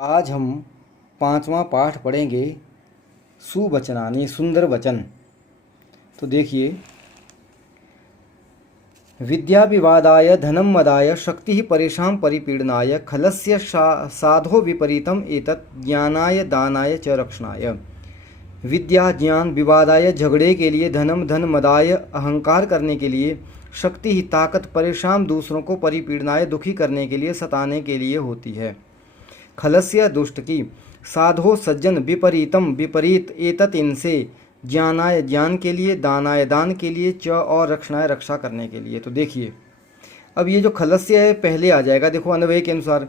आज हम पांचवा पाठ पढ़ेंगे सुवचनानि सुंदर वचन। तो देखिए, विद्या विवादाय धनम मदाय शक्ति परेशान परिपीडनाय खलस्य साधो विपरीतम एतत् ज्ञानाय दानाय च रक्षणाय। विद्या ज्ञान विवादाय झगड़े के लिए, धनम धन मदाय अहंकार करने के लिए, शक्ति ही ताकत परेशान दूसरों को परिपीडनाय दुखी करने के लिए, सताने के लिए होती है। खलस्य दुष्ट की, साधो सज्जन, विपरीतम विपरीत, एतत् इनसे, ज्ञानाय ज्ञान के लिए, दानाय दान के लिए, च और रक्षणाय रक्षा करने के लिए। तो देखिए, अब ये जो खलस्य है पहले आ जाएगा। देखो अन्वय के अनुसार,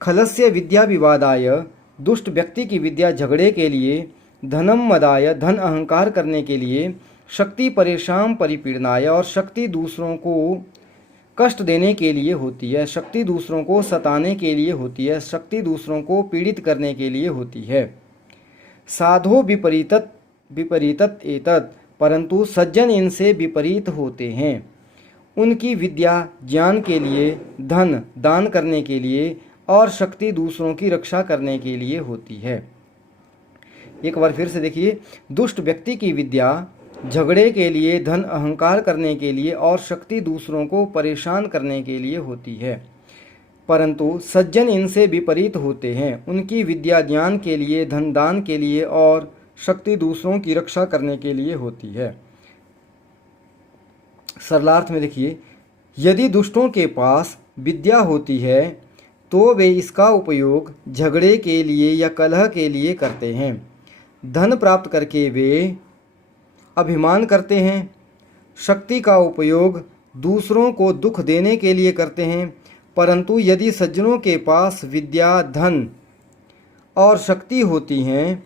खलस्य विद्या विवादाय, दुष्ट व्यक्ति की विद्या झगड़े के लिए, धनम मदाय धन अहंकार करने के लिए, शक्ति परेशान परिपीडनाय और शक्ति दूसरों को कष्ट देने के लिए होती है, शक्ति दूसरों को सताने के लिए होती है, शक्ति दूसरों को पीड़ित करने के लिए होती है। साधो विपरीतत विपरीतत एतत्, परंतु सज्जन इनसे विपरीत होते हैं। उनकी विद्या ज्ञान के लिए, धन दान करने के लिए और शक्ति दूसरों की रक्षा करने के लिए होती है। एक बार फिर से देखिए, दुष्ट व्यक्ति की विद्या झगड़े के लिए, धन अहंकार करने के लिए और शक्ति दूसरों को परेशान करने के लिए होती है, परंतु सज्जन इनसे विपरीत होते हैं। उनकी विद्या ज्ञान के लिए, धन दान के लिए और शक्ति दूसरों की रक्षा करने के लिए होती है। सरलार्थ में देखिए, यदि दुष्टों के पास विद्या होती है तो वे इसका उपयोग झगड़े के लिए या कलह के लिए करते हैं। धन प्राप्त करके वे अभिमान करते हैं। शक्ति का उपयोग दूसरों को दुख देने के लिए करते हैं, परंतु यदि सज्जनों के पास विद्या, धन और शक्ति होती हैं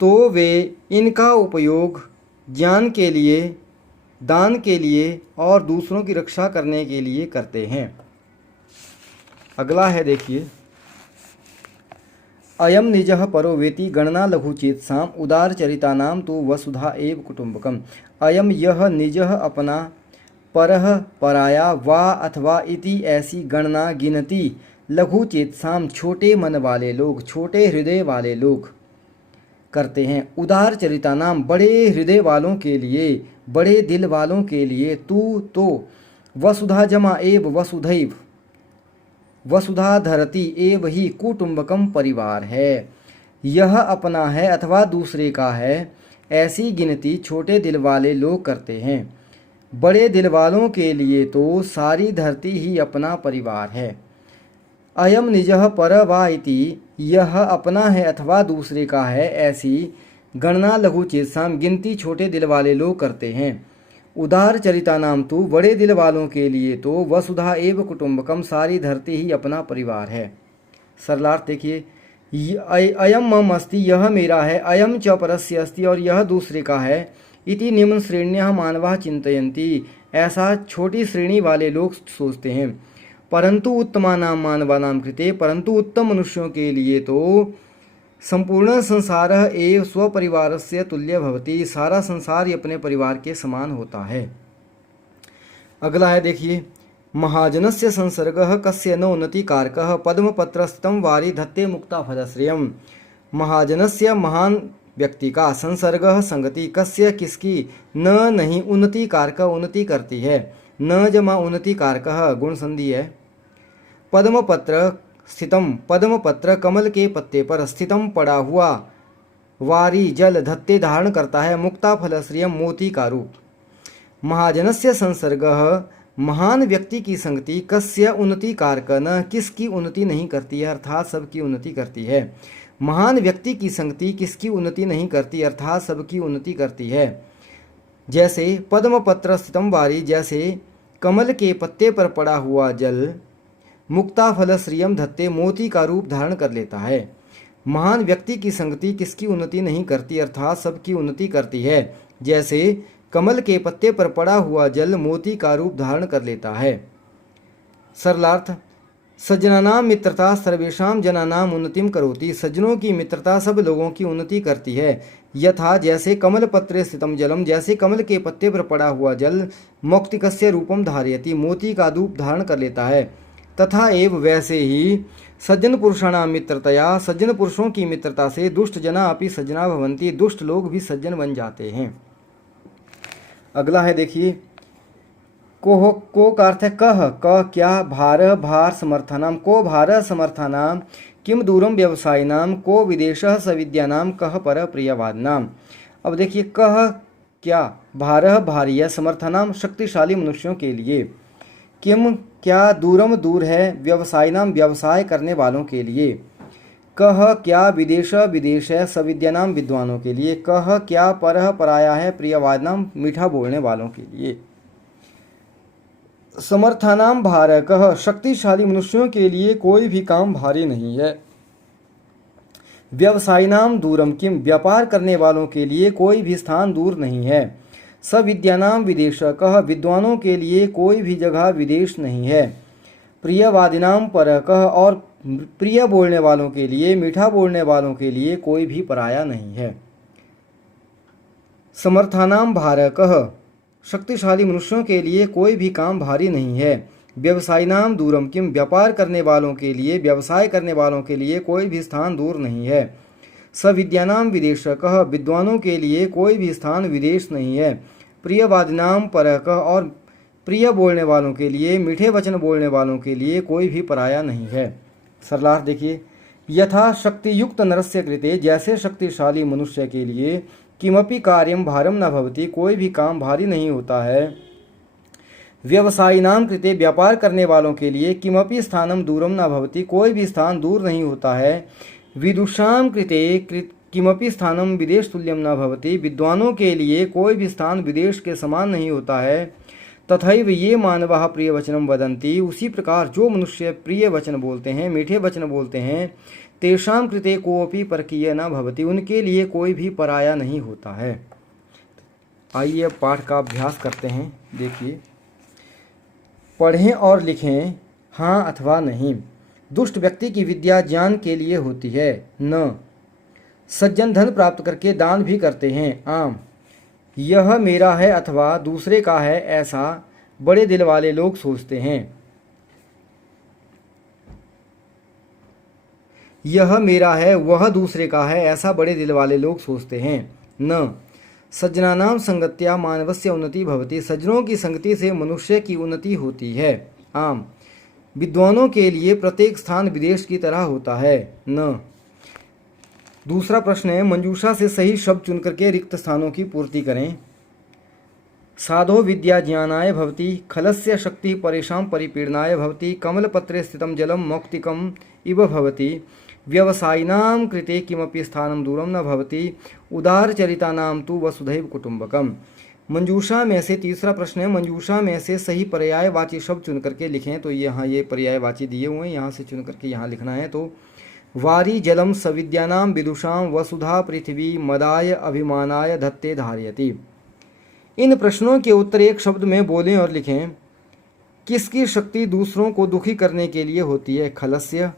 तो वे इनका उपयोग ज्ञान के लिए, दान के लिए और दूसरों की रक्षा करने के लिए करते हैं। अगला है, देखिए, अयम निजः परो वेति गणना लघुचेतसाम उदारचरितानां तु वसुधा एव कुटुंबकम। अयम यह निजः अपना, परः पराया, वा अथवा इति ऐसी गणना गिनती, लघुचेतसाम छोटे मन वाले लोग, छोटे हृदय वाले लोग करते हैं। उदारचरितानाम बड़े हृदय वालों के लिए, बड़े दिल वालों के लिए, तू तो वसुधा जमा एव वसुधैव, वसुधा धरती एव ही कुटुंबकम परिवार है। यह अपना है अथवा दूसरे का है, ऐसी गिनती छोटे दिल वाले लोग करते हैं। बड़े दिल वालों के लिए तो सारी धरती ही अपना परिवार है। अयम निजः पर वा इति, यह अपना है अथवा दूसरे का है, ऐसी गणना लघुचेतसाम गिनती छोटे दिल वाले लोग करते हैं। उदार चरिता नाम तो बड़े दिल वालों के लिए तो वसुधा एव कुटुंबकम, सारी धरती ही अपना परिवार है। सरलार्थ देखिए, अयम मम अस्ति, यह मेरा है, अयम च परस्य अस्ति, और यह दूसरे का है, इति निम्न श्रेण्यः मानवाः चिंतयन्ति, ऐसा छोटी श्रेणी वाले लोग सोचते हैं। परंतु उत्तमानां मानवानां कृते, परंतु उत्तम मनुष्यों के लिए तो संपूर्ण संसार एव स्वपरिवारस्य तुल्य भवति, सारा संसार ही अपने परिवार के समान होता है। अगला है, देखिए, महाजनस्य संसर्गः कस्य न उन्नति कारकः पद्मपत्रस्थितं वारि धत्ते मुक्ता फलश्रियम्। महाजनस्य महान व्यक्ति का, संसर्गः संगति, कस्य किसकी, न नहीं, उन्नति कारक उन्नति करती है, न जमा उन्नति कारकः गुण संधि है। पद्मपत्र स्थितम, पद्मपत्र कमल के पत्ते पर, स्थितम पड़ा हुआ, वारी जल धत्ते धारण करता है, मुक्ता फलश्रियम मोती का रूप। महाजनस्य संसर्गः महान व्यक्ति की संगति, कस्य उन्नति कारक न किसकी उन्नति नहीं करती है, अर्थात सबकी उन्नति करती है। महान व्यक्ति की संगति किसकी उन्नति नहीं करती, अर्थात सबकी उन्नति करती है। जैसे पद्मपत्र स्थितम वारी, जैसे कमल के पत्ते पर पड़ा हुआ जल मुक्ता फल श्रियम धत्ते मोती का रूप धारण कर लेता है। महान व्यक्ति की संगति किसकी उन्नति नहीं करती, अर्थात सबकी उन्नति करती है। जैसे कमल के पत्ते पर पड़ा हुआ जल मोती का रूप धारण कर लेता है। सरलार्थ, सज्जनानां मित्रता सर्वेषां जनानां उन्नतिं करोति, सज्जनों की मित्रता सब लोगों की उन्नति करती है। यथा, जैसे कमल पत्रे स्थितम जलम, जैसे कमल के पत्ते पर पड़ा हुआ जल मौक्तिकस्य रूपम धारयति, मोती का रूप धारण कर लेता है। तथा एव वैसे ही सज्जन पुरुषाणां मित्रतया, सज्जन पुरुषों की मित्रता से दुष्ट जना अपि सज्जना भवन्ति, दुष्ट लोग भी सज्जन बन जाते हैं। अगला है देखिए, को का अर्थ है कह, क क्या, भार भार समर्थानाम, को भार समर्थानाम, किम दूरम व्यवसायिनाम, को विदेशः सविद्यानाम, कह पर प्रियवादिनाम। अब देखिए, कह क्या, भारह भारी, समर्थानाम शक्तिशाली मनुष्यों के लिए, किम क्या, दूरम दूर है, व्यवसायिनाम व्यवसाय करने वालों के लिए, कह क्या, विदेश विदेश है, सविद्यानाम विद्वानों के लिए, कह क्या, परह पराया है, प्रियवादिनाम मीठा बोलने वालों के लिए। समर्थानाम भार, कह शक्तिशाली मनुष्यों के लिए कोई भी काम भारी नहीं है। व्यवसायिनाम दूरम, किम व्यापार करने वालों के लिए कोई भी स्थान दूर नहीं है। सविद्यानाम विदेश, कह विद्वानों के लिए कोई भी जगह विदेश नहीं है। प्रियवादिनाम पर, कह और प्रिय बोलने वालों के लिए, मीठा बोलने वालों के लिए कोई भी पराया नहीं है। समर्थानाम भार, कह शक्तिशाली मनुष्यों के लिए कोई भी काम भारी नहीं है। व्यवसायिनाम दूरम, किम व्यापार करने वालों के लिए, व्यवसाय करने वालों के लिए कोई भी स्थान दूर नहीं है। सविद्यानाम विदेश, कह विद्वानों के लिए कोई भी स्थान विदेश नहीं है। प्रियवादिनाम पर, कह और प्रिय बोलने वालों के लिए, मीठे वचन बोलने वालों के लिए कोई भी पराया नहीं है। सरलार्थ देखिए, यथा शक्तियुक्त नरस्य कृते, जैसे शक्तिशाली मनुष्य के लिए, किमपि कार्यम भारम न भवति, कोई भी काम भारी नहीं होता है। व्यवसायिनाम कृते, व्यापार करने वालों के लिए, किमपि स्थानम दूरम न भवति, कोई भी स्थान दूर नहीं होता है। विदुषाम कृते किमपि स्थानम विदेश तुल्यम न भवति, विद्वानों के लिए कोई भी स्थान विदेश के समान नहीं होता है। तथैव ये मानवाः प्रिय वचनम वदन्ति, उसी प्रकार जो मनुष्य प्रिय वचन बोलते हैं, मीठे वचन बोलते हैं, तेषां कृते कोऽपि परकीय न भवति, उनके लिए कोई भी पराया नहीं होता है। आइए अब पाठ का अभ्यास करते हैं। देखिए, पढ़ें और लिखें हाँ अथवा नहीं। दुष्ट व्यक्ति की विद्या ज्ञान के लिए होती है। न सज्जन धन प्राप्त करके दान भी करते हैं। आम यह मेरा है अथवा दूसरे का है, ऐसा बड़े दिल वाले लोग सोचते हैं। यह मेरा है वह दूसरे का है, ऐसा बड़े दिल वाले लोग सोचते हैं। न सज्जनानाम संगत्या मानवस्य उन्नति भवति, सज्जनों की संगति से मनुष्य की उन्नति होती है। आम विद्वानों के लिए प्रत्येक स्थान विदेश की तरह होता है। न दूसरा प्रश्न है, मंजूषा से सही शब्द चुनकर के रिक्त स्थानों की पूर्ति करें। साधो विद्या ज्ञानाय भवति, खलस्य शक्ति परेशान परिपीडनाय भवति, कमलपत्रे स्थितं जलम मौक्तिकम इव भवति, व्यवसायिनां कृते किमपि स्थानं दूरं न भवति, उदारचरितानां तु वसुधैव कुटुंबकम। मंजूषा में से तीसरा प्रश्न है, मंजूषा में से सही पर्यायवाची शब्द चुन करके लिखें। तो यहाँ ये पर्यायवाची दिए हुए हैं, यहाँ से चुन करके यहाँ लिखना है। तो वारी जलम सविद्यानां विदुषां, वसुधा पृथ्वी मदाय अभिमानाय धत्ते धारयति। इन प्रश्नों के उत्तर एक शब्द में बोलें और लिखें। किसकी शक्ति दूसरों को दुखी करने के लिए होती है? खलस्य।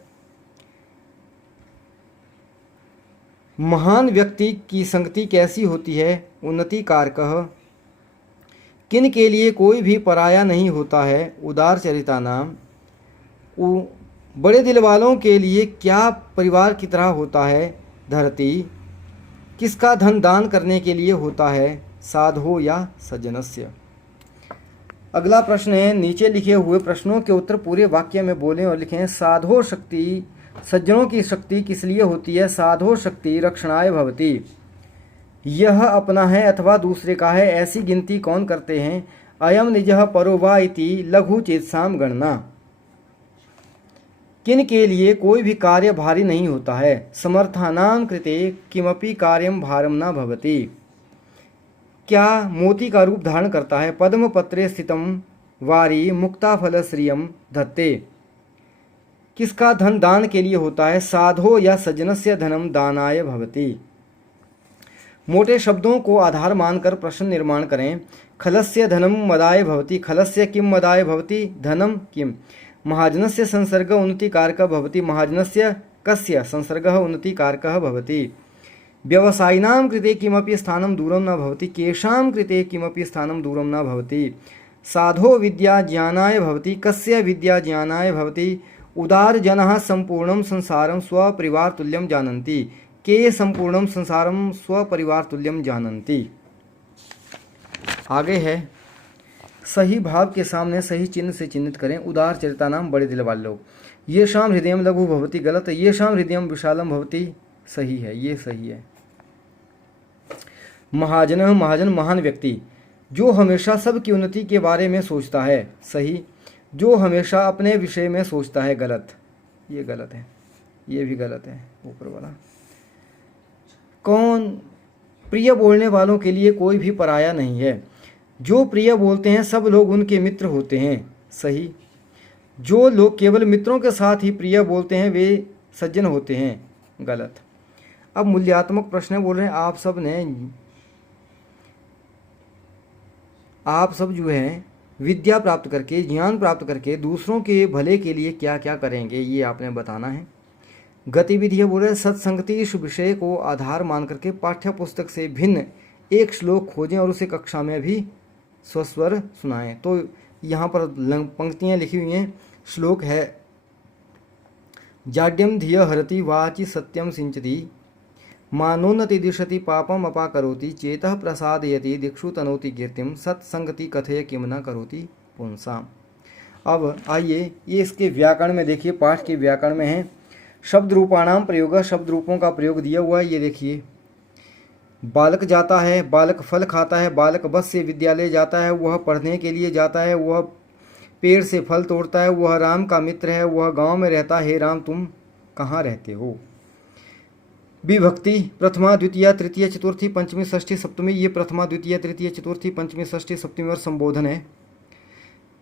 महान व्यक्ति की संगति कैसी होती है? उन्नति कारकः। किन के लिए कोई भी पराया नहीं होता है? उदार चरिता नाम। बड़े दिल वालों के लिए क्या परिवार की तरह होता है? धरती। किसका धन दान करने के लिए होता है? साधो या सज्जनस्य। अगला प्रश्न है, नीचे लिखे हुए प्रश्नों के उत्तर पूरे वाक्य में बोलें और लिखें। साधो शक्ति, सज्जनों की शक्ति किस लिए होती है? साधो शक्ति रक्षणाय भवति। यह अपना है अथवा दूसरे का है, ऐसी गिनती कौन करते हैं? अयम निजः परो वा इति लघु चेतसाम गणना। किन के लिए कोई भी कार्य भारी नहीं होता है? समर्थानां कृते किमपि कार्यम भारम न भवति। क्या मोती का रूप धारण करता है? पद्म पत्रे स्थितम वारी मुक्ता फल श्रियम धत्ते। किसका धन दान के लिए होता है? साधो या सज्जनस्य धनम दानाय भवति। मोटे शब्दों को आधार मानकर प्रश्न निर्माण करें। खलस्य धनम मदाय भवति। खलस्य किम मदाय भवति? धनम किम। महाजनस्य संसर्ग उन्नति कारकः भवति। महाजनस्य कस्य संसर्गः उन्नति कारकः भवति। व्यवसायिनां कृते किमपि स्थानं दूरं न भवति। केषां कृते किमपि स्थानं दूरं न भवति। साधो विद्या ज्ञानाय भवति। कस्य विद्या ज्ञानाय भवति? उदार जनः संपूर्णं संसारं स्वपरिवार तुल्यं जानन्ति। के संपूर्णं संसारं स्वपरिवार तुल्यं जानन्ति। आगे है, सही भाव के सामने सही चिन्ह से चिन्हित करें। उदार चरिता नाम बड़े दिल वाले लोग। ये शाम हृदयम लघु भवती गलत है। ये शाम हृदयम विशालम भवती सही है, ये सही है। महाजन महाजन महान व्यक्ति, जो हमेशा सबकी उन्नति के बारे में सोचता है सही। जो हमेशा अपने विषय में सोचता है गलत, ये गलत है, ये भी गलत है ऊपर वाला। कौन, प्रिय बोलने वालों के लिए कोई भी पराया नहीं है। जो प्रिय बोलते हैं सब लोग उनके मित्र होते हैं सही। जो लोग केवल मित्रों के साथ ही प्रिय बोलते हैं वे सज्जन होते हैं गलत। अब मूल्यात्मक प्रश्न बोल रहे हैं, आप सब जो है विद्या प्राप्त करके, ज्ञान प्राप्त करके दूसरों के भले के लिए क्या क्या करेंगे, ये आपने बताना है। गतिविधियाँ बोल रहे हैं, सत्संगति इस विषय को आधार मान करके पाठ्य पुस्तक से भिन्न एक श्लोक खोजें और उसे कक्षा में भी स्वस्वर सुनाएं। तो यहाँ पर पंक्तियाँ लिखी हुई हैं। श्लोक है, जाड्यम धिय हरति वाचि सत्यम सिंचति मानोन्नति दिशति पापम अपाकरोति चेतः प्रसादयति दिक्षु तनोति कीर्तिम सत्संगति कथय किम न करोति पुंसाम। अब आइए ये इसके व्याकरण में देखिए, पाठ के व्याकरण में है शब्द रूपाणाम प्रयोग, शब्द रूपों का प्रयोग दिया हुआ है। ये देखिए, बालक जाता है, बालक फल खाता है, बालक बस से विद्यालय जाता है, वह पढ़ने के लिए जाता है, वह पेड़ से फल तोड़ता है, वह राम का मित्र है, वह गांव में रहता है, हे राम तुम कहाँ रहते हो। विभक्ति प्रथमा द्वितीय तृतीय चतुर्थी पंचमी षष्ठी सप्तमी, ये प्रथमा द्वितीय तृतीय चतुर्थी पंचमी षष्ठी सप्तमी और संबोधन है।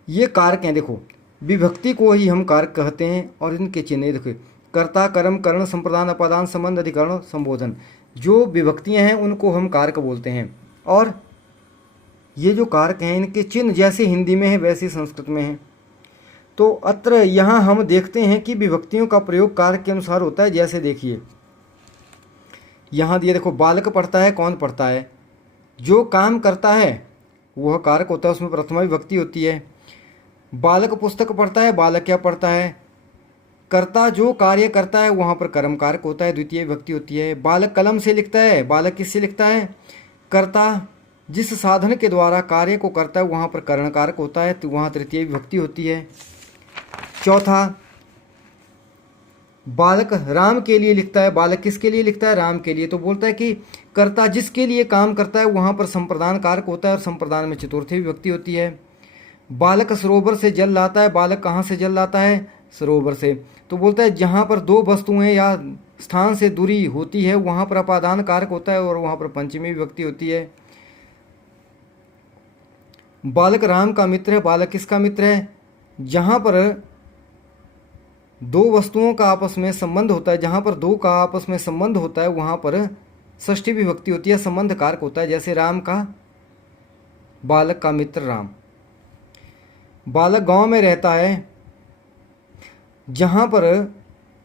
ये कारक हैं, देखो विभक्ति को ही हम कारक कहते हैं और इनके चिन्ह देखो, कर्ता कर्म करण संप्रदान अपादान संबंध अधिकरण संबोधन। जो विभक्तियां हैं उनको हम कारक बोलते हैं और ये जो कारक हैं इनके चिन्ह जैसे हिंदी में है वैसे संस्कृत में है। तो अत्र यहाँ हम देखते हैं कि विभक्तियों का प्रयोग कारक के अनुसार होता है। जैसे देखिए यहाँ दिए, देखो बालक पढ़ता है, कौन पढ़ता है, जो काम करता है वह कारक होता है, उसमें प्रथमा विभक्ति होती है। बालक पुस्तक पढ़ता है, बालक क्या पढ़ता है, कर्ता जो कार्य करता है वहाँ पर कर्म कारक होता है, द्वितीय विभक्ति होती है। बालक कलम से लिखता है, बालक किससे लिखता है, कर्ता जिस साधन के द्वारा कार्य को करता है वहाँ पर करण कारक होता है, तो वहाँ तृतीय विभक्ति होती है। चौथा, बालक राम के लिए लिखता है, बालक किसके लिए लिखता है, राम के लिए, तो बोलता है कि कर्ता जिसके लिए काम करता है वहाँ पर संप्रदान कारक होता है और संप्रदान में चतुर्थी विभक्ति होती है। बालक सरोवर से जल लाता है, बालक कहाँ से जल लाता है, सरोवर से, तो बोलता है जहाँ पर दो वस्तुएं या स्थान से दूरी होती है वहाँ पर अपादान कारक होता है और वहाँ पर पंचमी विभक्ति होती है। बालक राम का मित्र है, बालक किसका मित्र है, जहाँ पर दो वस्तुओं का आपस में संबंध होता है, जहाँ पर दो का आपस में संबंध होता है वहाँ पर षष्ठी विभक्ति होती है, संबंध कारक होता है। जैसे राम का, बालक का मित्र राम। बालक गांव में रहता है, जहाँ पर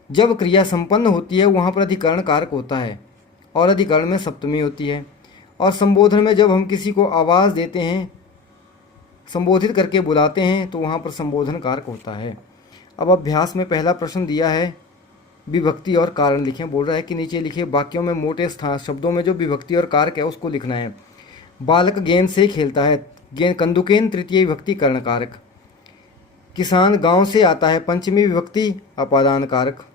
जब क्रिया संपन्न होती है वहाँ पर अधिकरण कारक होता है और अधिकरण में सप्तमी होती है। और संबोधन में जब हम किसी को आवाज़ देते हैं, संबोधित करके बुलाते हैं, तो वहाँ पर संबोधन कारक होता है। अब अभ्यास में पहला प्रश्न दिया है, विभक्ति और कारण लिखें। बोल रहा है कि नीचे लिखे वाक्यों में मोटे स्थान शब्दों में जो विभक्ति और कारक है उसको लिखना है। बालक गेंद से खेलता है, गेंद कंदुकेन तृतीय विभक्ति कर्ण कारक। किसान गांव से आता है, पंचमी विभक्ति अपादान कारक।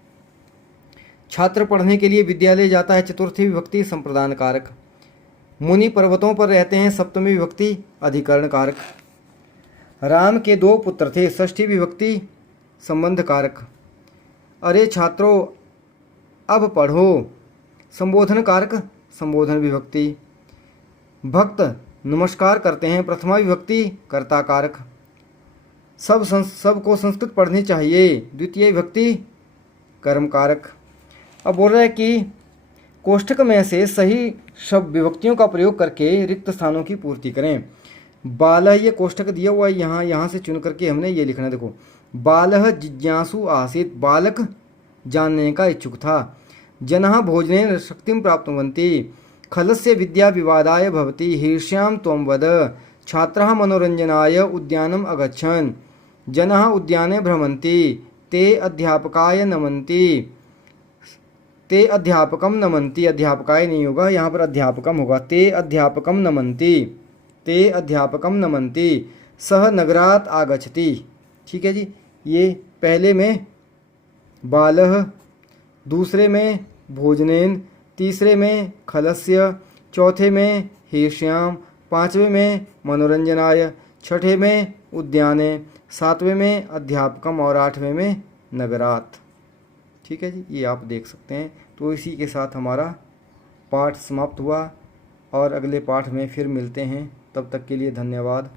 छात्र पढ़ने के लिए विद्यालय जाता है, चतुर्थी विभक्ति संप्रदान कारक। मुनि पर्वतों पर रहते हैं, सप्तमी विभक्ति अधिकरण कारक। राम के दो पुत्र थे, षष्ठी विभक्ति संबंध कारक। अरे छात्रों अब पढ़ो, संबोधन कारक संबोधन विभक्ति। भक्त नमस्कार करते हैं, प्रथमा विभक्ति कर्ता कारक। सबको संस्कृत पढ़नी चाहिए, द्वितीय विभक्ति कर्म कारक। अब बोल रहा है कि कोष्ठक में से सही शब्द विभक्तियों का प्रयोग करके रिक्त स्थानों की पूर्ति करें। बालह, ये कोष्ठक दिया हुआ है, यहाँ से चुन करके हमने ये लिखना। देखो, बालह जिज्ञासु आसीत, बालक जानने का इच्छुक था। जनः भोजनेन शक्तिं प्राप्नुवन्ति, खलस्य विद्या विवादाय भवति, हीर्ष्यां त्वं वद। छात्रः मनोरंजनाय उद्यानम् अगच्छन्, जनः उद्याने भ्रमन्ति, ते अध्यापकाय नमन्ति, ते अध्यापकम नमन्ति, अध्यापकाय नहीं होगा यहाँ पर, अध्यापकम होगा। ते अध्यापकम नमन्ति, ते अध्यापकम नमन्ति। सह नगरात् आगच्छति, ठीक है जी। ये पहले में बालः, दूसरे में भोजनेन, तीसरे में खलस्य, चौथे में हे श्याम, पाँचवें में मनोरंजनाय, छठे में उद्याने, सातवें में अध्यापकम और आठवें में नगरात्, ठीक है जी। ये आप देख सकते हैं। तो इसी के साथ हमारा पाठ समाप्त हुआ और अगले पाठ में फिर मिलते हैं। तब तक के लिए धन्यवाद।